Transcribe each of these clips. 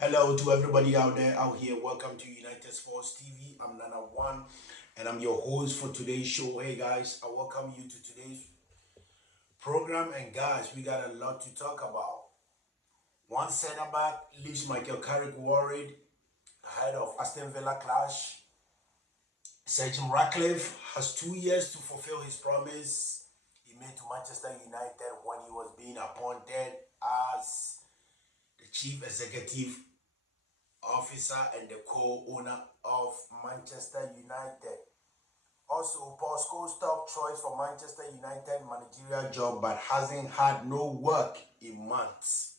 Hello to everybody out there, out here. Welcome to United Sports TV. I'm Nana One, and I'm your host for today's show. Hey guys, I welcome you to today's program. And guys, we got a lot to talk about. One centre back leaves Michael Carrick worried ahead of Aston Villa clash. Sir Jim Ratcliffe has 2 years to fulfill his promise he made to Manchester United when he was being appointed as the chief executive officer and the co-owner of Manchester United. Also, Paul Scholes top choice for Manchester United managerial job but hasn't had no work in months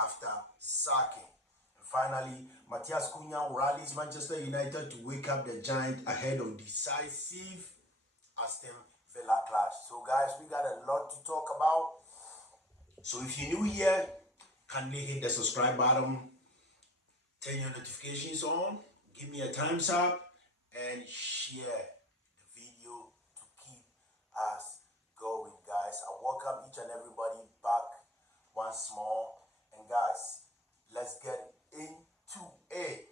after sacking. And finally, Matthias Cunha rallies Manchester United to wake up the giant ahead of decisive Aston Villa clash. So guys, we got a lot to talk about. So if you're new here, kindly hit the subscribe button, turn your notifications on, give me a thumbs up, and share the video to keep us going, guys. I welcome each and everybody back once more. And guys, let's get into it.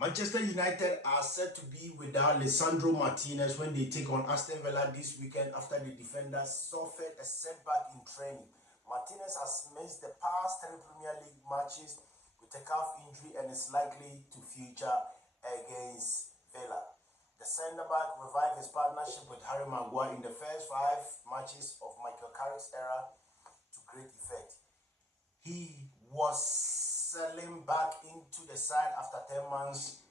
Manchester United are set to be without Lisandro Martinez when they take on Aston Villa this weekend after the defender suffered a setback in training. Martinez has missed the past 3 Premier League matches with a calf injury and is likely to feature against Villa. The centre-back revived his partnership with Harry Maguire in the first 5 matches of Michael Carrick's era to great effect. He was selling back into the side after 10 months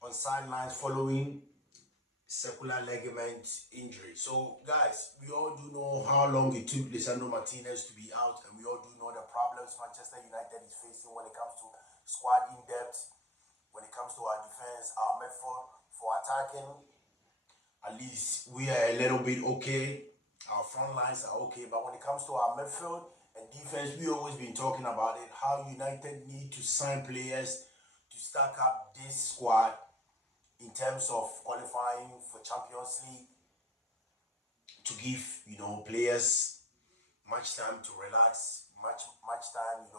on sidelines following circular ligament injury. So guys, we all do know how long it took Lisandro Martinez to be out, and we all do know the problems Manchester United is facing when it comes to squad in depth, when it comes to our defense, our midfield. For attacking, at least we are a little bit okay. Our front lines are okay, but when it comes to our midfield and defense, we always been talking about it, how United need to sign players to stack up this squad in terms of qualifying for Champions League, to give players much time to relax, much time to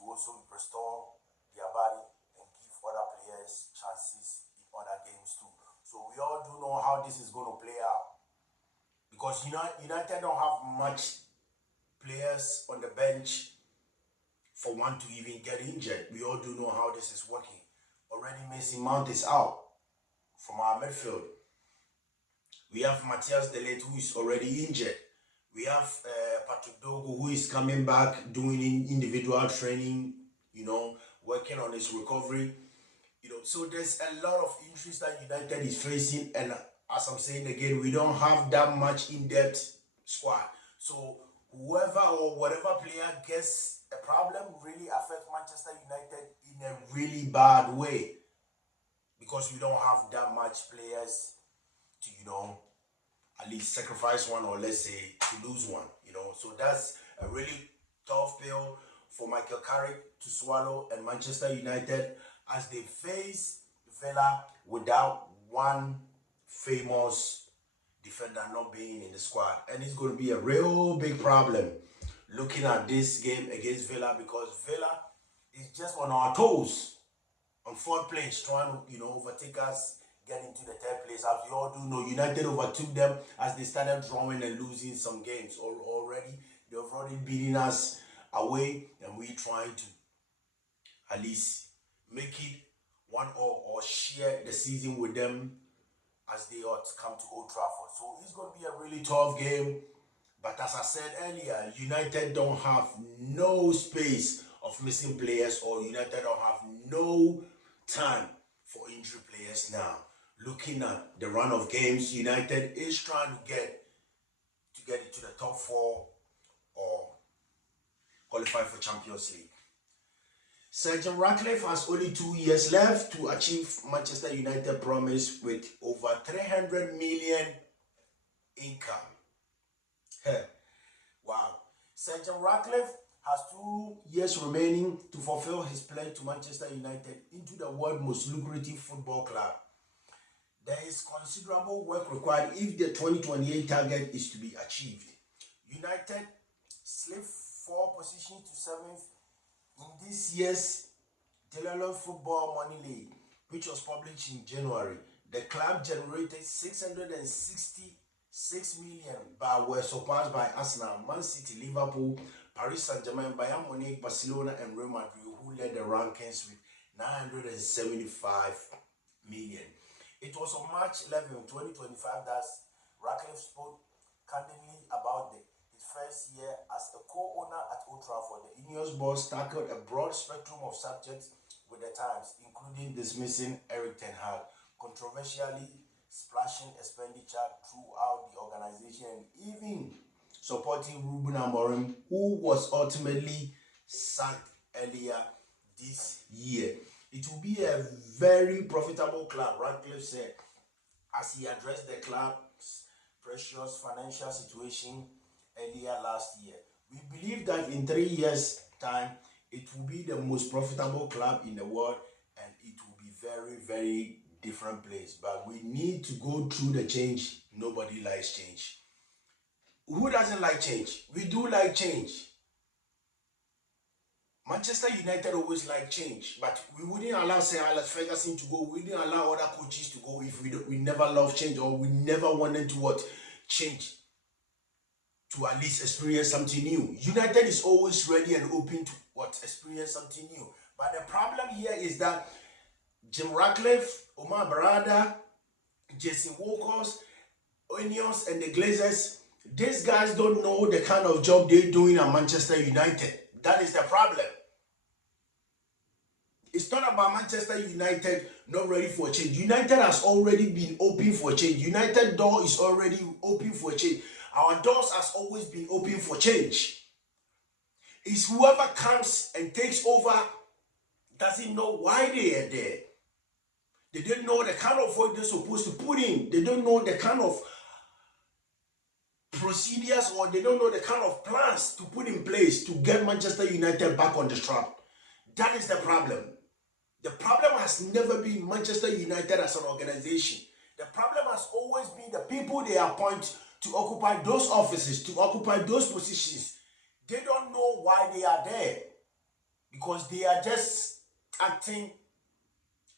also restore their body and give other players chances in other games too. So we all do know how this is going to play out, because United don't have much players on the bench for one to even get injured. We all do know how this is working. Already Mason Mount is out from our midfield. We have Matthias De Ligt, who is already injured. We have Patrick Dogo, who is coming back, doing individual training, working on his recovery. So there's a lot of injuries that United is facing, and as I'm saying again, we don't have that much in-depth squad. So whoever or whatever player gets a problem really affects Manchester United in a really bad way, because we don't have that much players to, at least sacrifice one, or let's say to lose one, So that's a really tough pill for Michael Carrick to swallow and Manchester United as they face Villa without one famous defender not being in the squad. And it's going to be a real big problem looking at this game against Villa, because Villa is just on our toes, on 4th place, trying to overtake us, get into the 3rd place. As you all do know, United overtook them as they started drawing and losing some games already. They've already beaten us away, and we're trying to at least make it one or share the season with them as they ought to come to Old Trafford. So it's going to be a really tough game. But as I said earlier, United don't have no space of missing players, or United don't have no time for injury players now. Looking at the run of games, United is trying to get into the top 4 or qualify for Champions League. Sir Jim Ratcliffe has only 2 years left to achieve Manchester United promise with over 300 million income. Wow. Sir Jim Ratcliffe has 2 years remaining to fulfill his pledge to Manchester United into the world's most lucrative football club. There is considerable work required if the 2028 target is to be achieved. United slipped 4 positions to 7th In this year's Taylor Football Money League, which was published in January, the club generated 666 million but were surpassed by Arsenal, Man City, Liverpool, Paris Saint-Germain, Bayern Munich, Barcelona, and Real Madrid, who led the rankings with 975 million. It was on March 11, 2025 that Ratcliffe spoke candidly about his first year as a co-owner at Old Trafford. The Ineos boss tackled a broad spectrum of subjects with the Times, including dismissing Eric Ten Hag, controversially splashing expenditure throughout the organization, and even supporting Ruben Amorim, who was ultimately sacked earlier this year. It will be a very profitable club, Ratcliffe said, as he addressed the club's precious financial situation earlier last year. We believe that in 3 years' time, it will be the most profitable club in the world, and it will be very, very different place. But we need to go through the change. Nobody likes change. Who doesn't like change? We do like change. Manchester United always like change, but we wouldn't allow Sir Alex Ferguson to go. We didn't allow other coaches to go if we never love change, or we never wanted to what change, to at least experience something new. United is always ready and open to what experience something new. But the problem here is that Jim Ratcliffe, Omar Barada, Jason Walkers, Onions, and the Glazers, these guys don't know the kind of job they're doing at Manchester United. That is the problem. It's not about Manchester United not ready for change. United has already been open for change. United door is already open for change. Our doors has always been open for change. It's whoever comes and takes over doesn't know why they are there. They don't know the kind of work they're supposed to put in. They don't know the kind of procedures, or they don't know the kind of plans to put in place to get Manchester United back on the track. That is the problem. The problem has never been Manchester United as an organization. The problem has always been the people they appoint to occupy those offices, to occupy those positions. They don't know why they are there, because they are just acting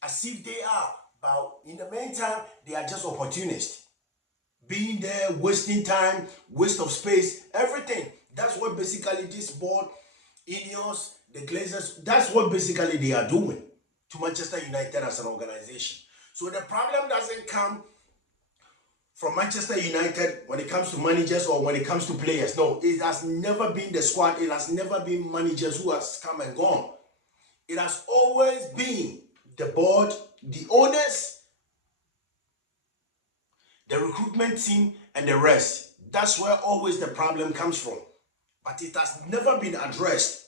as if they are. But in the meantime, they are just opportunists. Being there, wasting time, waste of space, everything. That's what basically this board, Ineos, the Glazers, that's what basically they are doing to Manchester United as an organization. So the problem doesn't come from Manchester United when it comes to managers or when it comes to players. No, it has never been the squad. It has never been managers who has come and gone. It has always been the board, the owners, the recruitment team, and the rest. That's where always the problem comes from. But it has never been addressed.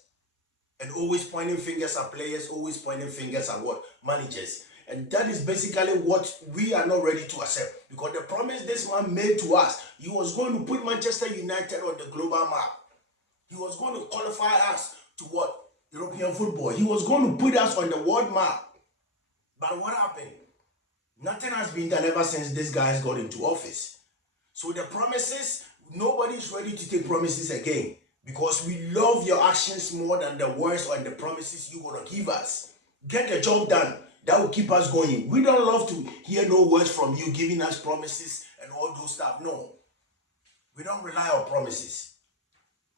And always pointing fingers at players, always pointing fingers at what? Managers. And that is basically what we are not ready to accept. Because the promise this man made to us, he was going to put Manchester United on the global map. He was going to qualify us to what? European football. He was going to put us on the world map. But what happened? Nothing has been done ever since this guy has got into office. So the promises, nobody is ready to take promises again, because we love your actions more than the words and the promises you're going to give us. Get the job done. That will keep us going. We don't love to hear no words from you giving us promises and all those stuff. No. We don't rely on promises.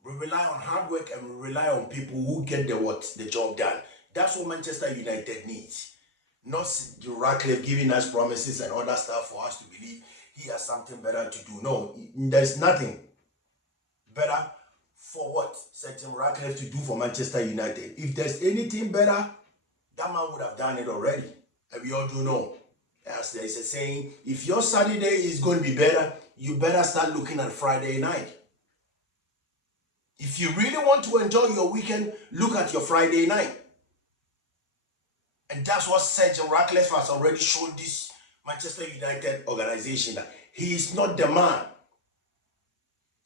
We rely on hard work, and we rely on people who get the job done. That's what Manchester United needs. Not Ratcliffe giving us promises and other stuff for us to believe he has something better to do. No, there's nothing better for what Sir Jim Ratcliffe to do for Manchester United. If there's anything better, that man would have done it already. And we all do know. As there is a saying, if your Saturday is going to be better, you better start looking at Friday night. If you really want to enjoy your weekend, look at your Friday night. And that's what Sir Jim Ratcliffe has already shown this Manchester United organization, that he is not the man.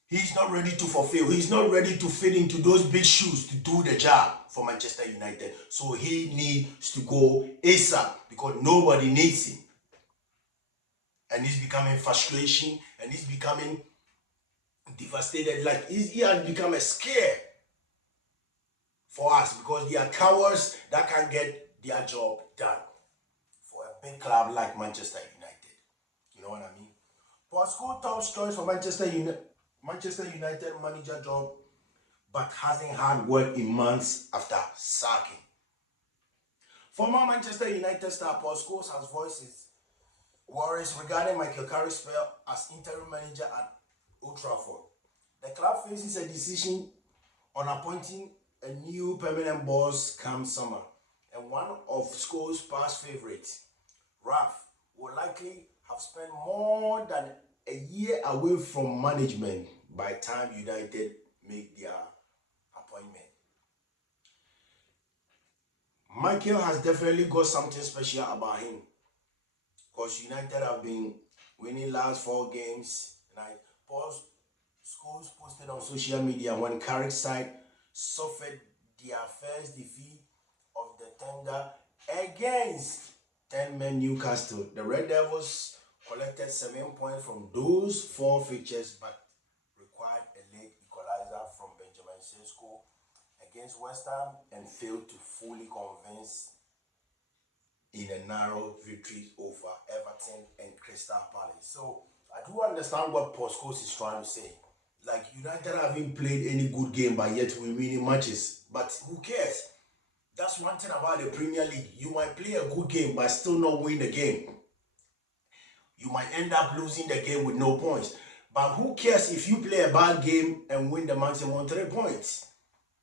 He's not ready to fulfill. He's not ready to fit into those big shoes to do the job for Manchester United. So he needs to go ASAP, because nobody needs him. And he's becoming frustration, and he's becoming devastated. Like he has become a scare for us because they are cowards that can get their job done for a big club like Manchester United. You know what I mean? Paul Scholes top choice for Manchester United manager job, but hasn't had work in months after sacking. Former Manchester United star Paul Scholes has voiced his worries regarding Michael Carrick's spell as interim manager at Old Trafford. The club faces a decision on appointing a new permanent boss come summer, and one of Scholes' past favorites, Ralph, will likely have spent more than a year away from management by the time United make their appointment. Michael has definitely got something special about him because United have been winning last 4 games. And Paul Scholes posted on social media when Carrick's side suffered their first defeat of the tender against 10-man Newcastle. The Red Devils collected 7 points from those 4 fixtures but required a late equalizer from Benjamin Sesko against West Ham and failed to fully convince in a narrow victory over Everton and Crystal Palace. So I do understand what Paul Scholes is trying to say. Like, United haven't played any good game, but yet we're winning matches. But who cares? That's one thing about the Premier League. You might play a good game, but still not win the game. You might end up losing the game with no points. But who cares if you play a bad game and win the maximum 3 points?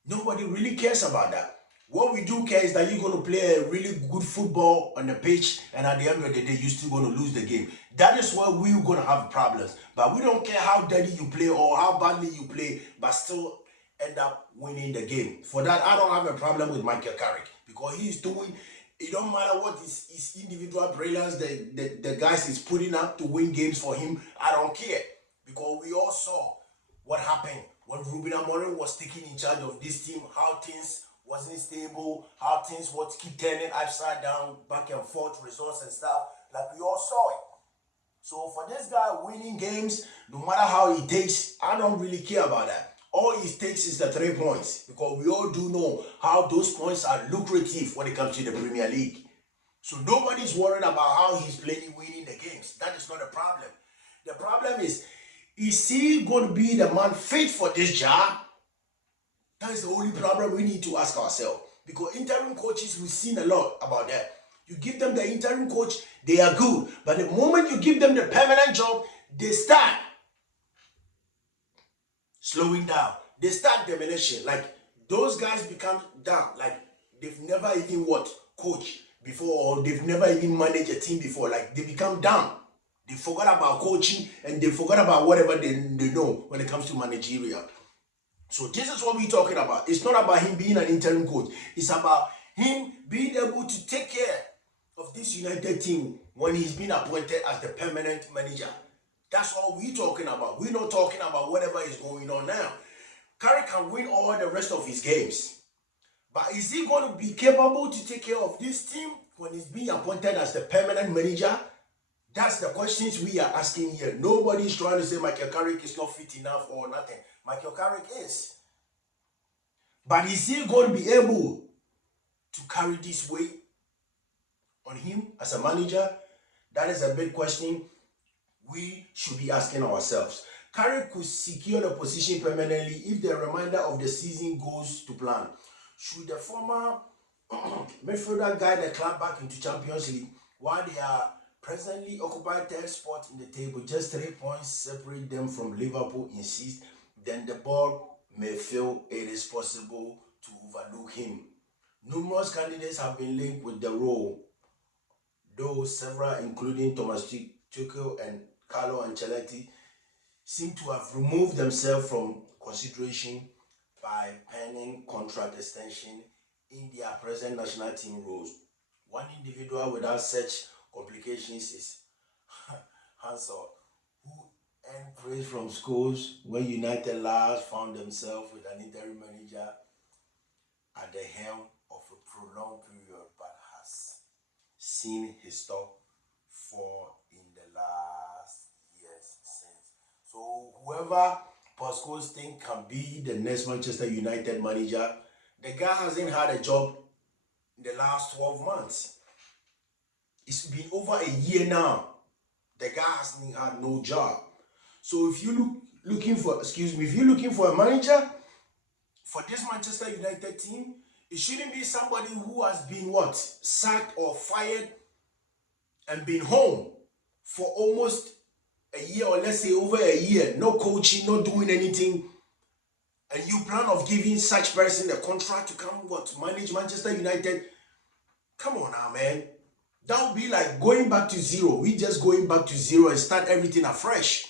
Nobody really cares about that. What we do care is that you're going to play a really good football on the pitch, and at the end of the day, you're still going to lose the game. That is where we're going to have problems. But we don't care how dirty you play or how badly you play, but still end up winning the game. For that, I don't have a problem with Michael Carrick because he's doing, it don't matter what his individual brilliance the guys is putting up to win games for him. I don't care because we all saw what happened when Ruben Amorim was taking in charge of this team, how things wasn't stable, how things would keep turning upside down, back and forth, results and stuff. Like, we all saw it. So for this guy winning games, no matter how he takes, I don't really care about that. All he takes is the 3 points because we all do know how those points are lucrative when it comes to the Premier League. So nobody's worried about how he's playing, winning the games. That is not a problem. The problem is he going to be the man fit for this job? That is the only problem we need to ask ourselves. Because interim coaches, we've seen a lot about that. You give them the interim coach, they are good. But the moment you give them the permanent job, they start slowing down. They start diminishing. Like, those guys become down. Like, they've never even coach before, or they've never even managed a team before. Like, they become down. They forgot about coaching and they forgot about whatever they know when it comes to managerial. So this is what we're talking about. It's not about him being an interim coach. It's about him being able to take care of this United team when he's been appointed as the permanent manager. That's all we're talking about. We're not talking about whatever is going on now. Carrick can win all the rest of his games. But is he going to be capable to take care of this team when he's being appointed as the permanent manager? That's the questions we are asking here. Nobody's trying to say Michael Carrick is not fit enough or nothing. Michael Carrick is. But is he going to be able to carry this weight on him as a manager? That is a big question we should be asking ourselves. Carrick could secure the position permanently if the remainder of the season goes to plan. Should the former midfielder guide the club back into Champions League while they are presently occupied 3rd spot in the table, just 3 points separate them from Liverpool in 6th, then the board may feel it is possible to overlook him. Numerous candidates have been linked with the role, though several, including Thomas Tuchel and Carlo Ancelotti, seem to have removed themselves from consideration by penning contract extension in their present national team roles. One individual without such complications is Hansel, who earned praise from Scholes when United last found themselves with an interim manager at the helm of a prolonged period, but has seen his stock fall in the last years since. So whoever Paul Scholes think can be the next Manchester United manager, The guy hasn't had a job in the last 12 months. It's been over a year now. The guy hasn't had no job. So if you looking for, if you're looking for a manager for this Manchester United team, it shouldn't be somebody who has been what? Sacked or fired and been home for almost a year, or let's say over a year, no coaching, not doing anything, and you plan of giving such person a contract to come what? Manage Manchester United? Come on now, man. That would be like going back to zero. We just going back to zero and start everything afresh.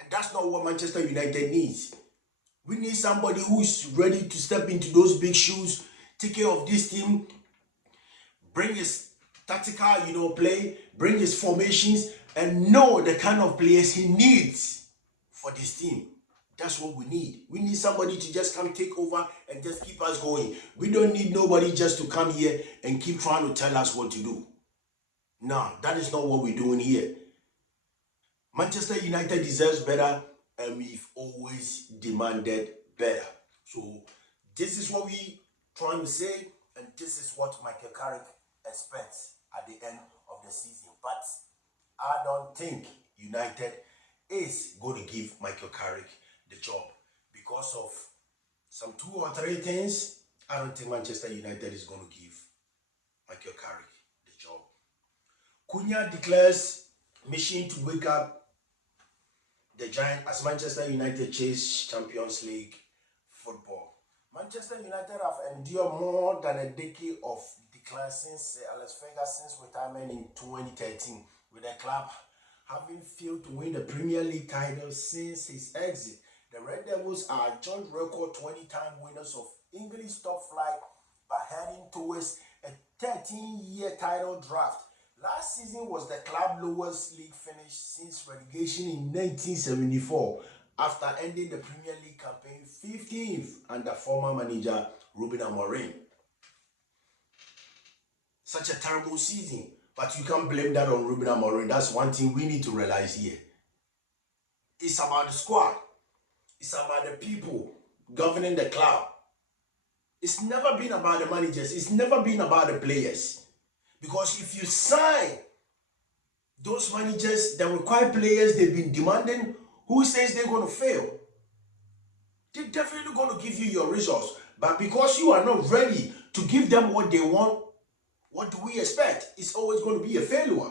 And that's not what Manchester United needs. We need somebody who is ready to step into those big shoes, take care of this team, bring his tactical, play, bring his formations, and know the kind of players he needs for this team. That's what we need. We need somebody to just come take over and just keep us going. We don't need nobody just to come here and keep trying to tell us what to do. No, that is not what we're doing here. Manchester United deserves better, and we've always demanded better. So this is what we trying to say, and this is what Michael Carrick expects at the end of the season. But I don't think United is going to give Michael Carrick the job because of some 2 or 3 things. I don't think Manchester United is going to give Michael Carrick the job. Cunha declares mission to wake up the giant as Manchester United chase Champions League football. Manchester United have endured more than a decade of decline since Alex Ferguson's retirement in 2013, with the club having failed to win the Premier League title since his exit. The Red Devils are joint record 20-time winners of English top flight by heading towards a 13-year title draft. Last season was the club's lowest league finish since relegation in 1974, after ending the Premier League campaign 15th under former manager Ruben Amorim. Such a terrible season, but you can't blame that on Ruben Amorim. That's one thing we need to realize here. It's about the squad. It's about the people governing the club. It's never been about the managers. It's never been about the players. Because if you sign those managers, the required players they've been demanding, who says they're going to fail? They're definitely going to give you your results. But because you are not ready to give them what they want, what do we expect? It's always going to be a failure.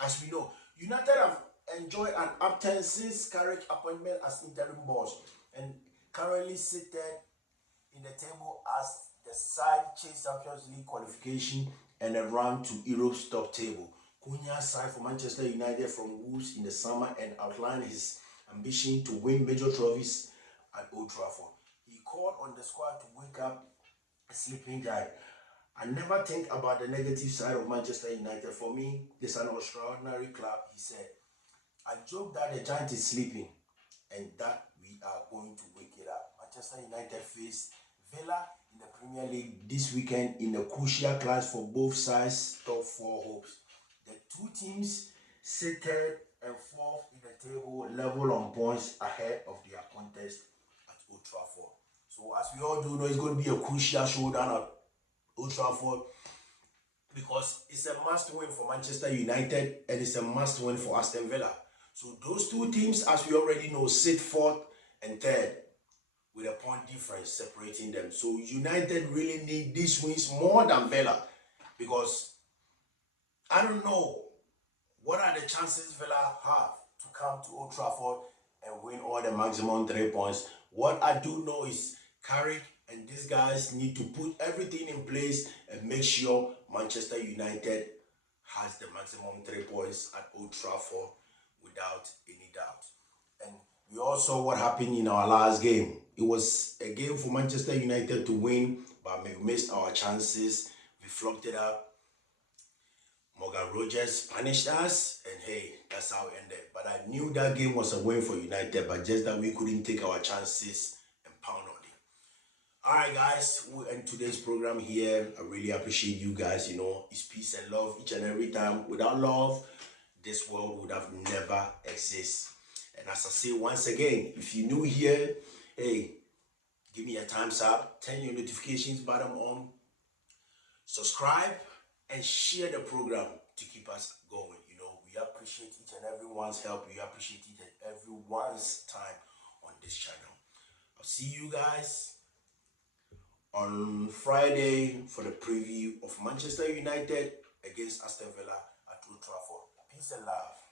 As we know, United have enjoyed an upturn since Carrick's appointment as interim boss, and currently seated in the table as the side chase Champions League qualification and a run to Europe's top table. Cunha signed for Manchester United from Wolves in the summer and outlined his ambition to win major trophies at Old Trafford. He called on the squad to wake up a sleeping giant. I never think about the negative side of Manchester United. For me, it's an extraordinary club, he said. I joke that the giant is sleeping and that we are going to wake it up. Manchester United face Villa in the Premier League this weekend in a crucial clash for both sides' top 4 hopes. The 2 teams sit 3rd and 4th in the table, level on points ahead of their contest at Old Trafford. So as we all do know, it's going to be a crucial showdown at Old Trafford because it's a must-win for Manchester United and it's a must-win for Aston Villa. So those 2 teams, as we already know, sit 4th and 3rd with a point difference separating them. So United really need these wins more than Villa, because I don't know what are the chances Villa have to come to Old Trafford and win all the maximum 3 points. What I do know is Carrick and these guys need to put everything in place and make sure Manchester United has the maximum 3 points at Old Trafford without any doubt. And we all saw what happened in our last game. It was a game for Manchester United to win, but we missed our chances. We flopped it up. Morgan Rogers punished us, and hey, that's how it ended. But I knew that game was a win for United, but just that we couldn't take our chances and pound on it. Alright guys, we'll end today's program here. I really appreciate you guys. It's peace and love each and every time. Without love, this world would have never existed. And as I say once again, if you're new here, hey, Give me a thumbs up, turn your notifications button on, subscribe, and share the program to keep us going. You know, we appreciate each and everyone's help. We appreciate each and everyone's time on this channel. I'll see you guys on Friday for the preview of Manchester United against Aston Villa at Old Trafford. Peace and love.